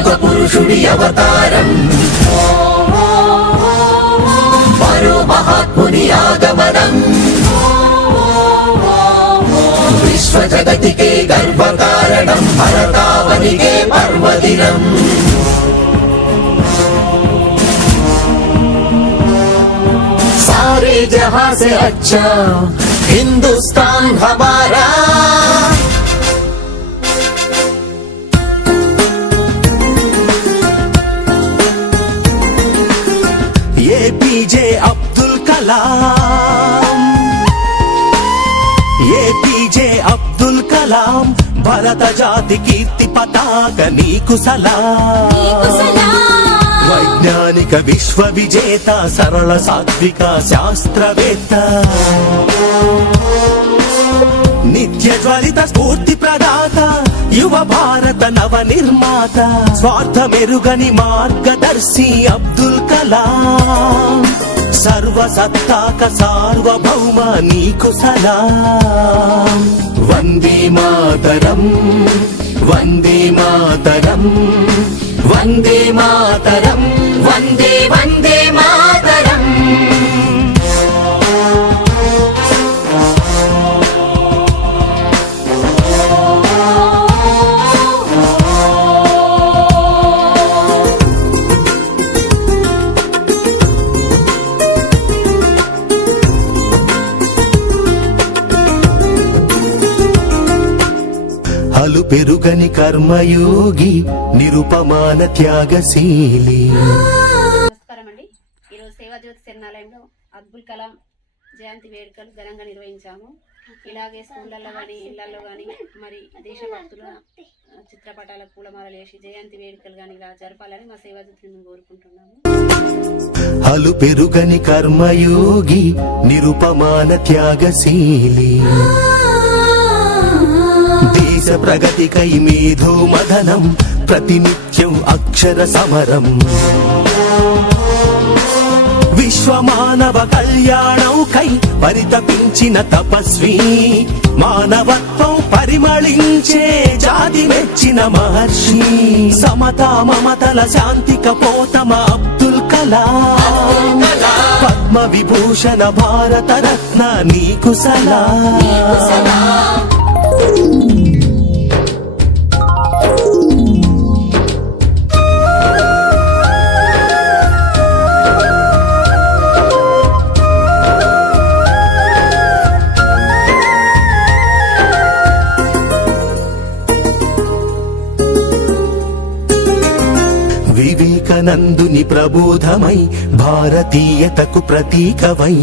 యుగ పురుషుడి అవతారం మరో మహాత్ముని ఆగమనం విశ్వ జగతికే గర్వకారణం భరతావనికే పర్వదినం सारे जहां से अच्छा हिंदुस्तान हमारा ఏపీజే అబ్దుల్ కలాం. ఏపీజే అబ్దుల్ కలాం భరత జాతి కీర్తి పతాక నీకు సలాం. వైజ్ఞానిక విశ్వ విజేత సరళ సాత్విక శాస్త్రవేత్త. దళిత స్ఫూర్తి ప్రదాత యువ భారత నవ నిర్మాత స్వార్థ మెరుగని మార్గదర్శి అబ్దుల్ కలాం. సర్వసత్తాక సార్వభౌమ నీకు సలాం. వందే మాతరం వందే మాతరం వందే మాతరం వందే వందే హలు పెరుగని కర్మయోగి నిరుపమాన త్యాగశీలి. నమస్కారం అండి ఈరోజు సేవాజ్యోతి శరణాలయంలో అబ్దుల్ కలాం జయంతి వేడుకలు ఘనంగా నిర్వహించాము. ఇలాగే స్కూళ్ళల్లో కానీ ఇళ్ళలో కానీ మరి దేశభక్తుల ఆ, చిత్రపటాలకు పూలమాలలు వేసి జయంతి వేడుకలు కానీ ఇలా జరపాలని మా సేవాజ్యోతిని మేము కోరుకుంటున్నాము. హలు పెరుగని కర్మయోగి నిరుపమాన త్యాగశీలి. దేశ ప్రగతికై మేధో మదనం ప్రతినిత్యం అక్షర సమరం. విశ్వమానవ కళ్యాణంకై పరితపించిన తపస్వి మానవత్వం పరిమళించే జాతి మెచ్చిన మహర్షి. సమత మమతల శాంతిక పోతమ అబ్దుల్ కలాం. పద్మ విభూషణ భారత రత్న నీకు సలా. నందుని ప్రబోధమై భారతీయతకు ప్రతీకవై.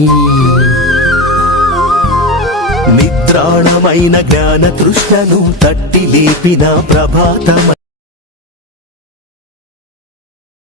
నిద్రాణమైన జ్ఞాన తృష్ణను తట్టి లేపిన ప్రభాతమై